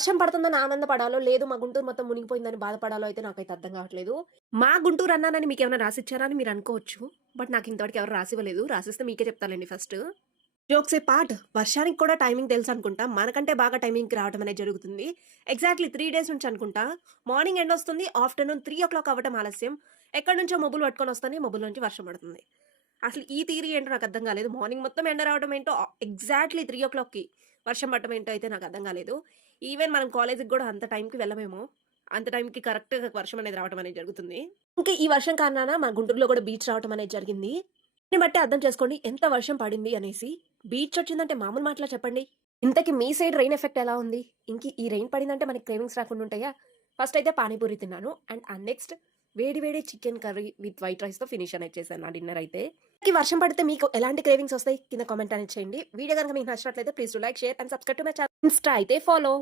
వర్షం పడుతుందని ఆనందపడాలో, లేదు మా గుంటూరు మొత్తం మునిగిపోయిందని బాధపడాలో అయితే నాకైతే అర్థం కావట్లేదు. మా గుంటూరు అన్నానని మీకేమైనా రాసిచ్చారా అని మీరు అనుకోవచ్చు. బట్ నాకు ఇంతవరకు ఎవరు రాసివ్వలేదు. రాసిస్తే మీకే చెప్తానండి ఫస్ట్. జోక్స్ ఏ పార్ట్. వర్షానికి కూడా టైమింగ్ తెలుసనుకుంటా. మనకంటే బాగా టైమింగ్‌కి రావడం అనేది జరుగుతుంది. ఎగ్జాక్ట్‌లీ 3 డేస్ నుంచి అనుకుంటా. మార్నింగ్ ఎండొస్తుంది. ఆఫ్టర్‌నూన్ 3:00 అవ్వటం ఆలస్యం. ఎక్కడి నుంచో మబ్బులు పట్టుకొనొస్తాయి. మబ్బుల నుంచి వర్షం పడుతుంది. అసలు ఈ థియరీ ఏంటో నాకు అర్థం కాలేదు. మార్నింగ్ మొత్తం ఎండ రావడం ఏంటో, ఎగ్జాక్ట్‌లీ 3:00కి వర్షం పడటం ఏంటో అయితే నాకు అర్థం కాలేదు. ఈవెన్ మనం కాలేజ్‌కి గూడా అంత టైంకి వెళ్ళమేమో. అంత టైంకి కరెక్ట్‌గా వర్షం అనేది రావడం అనేది జరుగుతుంది. ఇంకా ఈ వర్షం కారణాన మన గుంటూరులో కూడా బీచ్ రావటం అనేది జరిగింది. దీన్ని బట్టి అర్థం చేసుకోండి ఎంత వర్షం పడింది అనేసి. బీచ్ వచ్చిందంటే మామూలు మాటలా చెప్పండి. ఇంతకి మీ సైడ్ రెయిన్ ఎఫెక్ట్ ఎలా ఉంది? ఇంక ఈ రెయిన్ పడిందంటే మనకి క్రేవింగ్స్ రాకుండా ఉంటాయా? ఫస్ట్ అయితే పానీపూరి తిన్నాను. అండ్ నెక్స్ట్ వేడి వేడి చికెన్ కర్రీ విత్ వైట్ రైస్‌తో ఫినిష్ అనేది చేశాను నా డిన్నర్ అయితే. ఈ వర్షం పడితే మీకు ఎలాంటి క్రేవింగ్స్ వస్తాయి? కింద కామెంట్ అనేది చేయండి. వీడియో గనుక మీకు నచ్చినట్లయితే please do like, share and subscribe to my channel. Insta అయితే ఫాలో.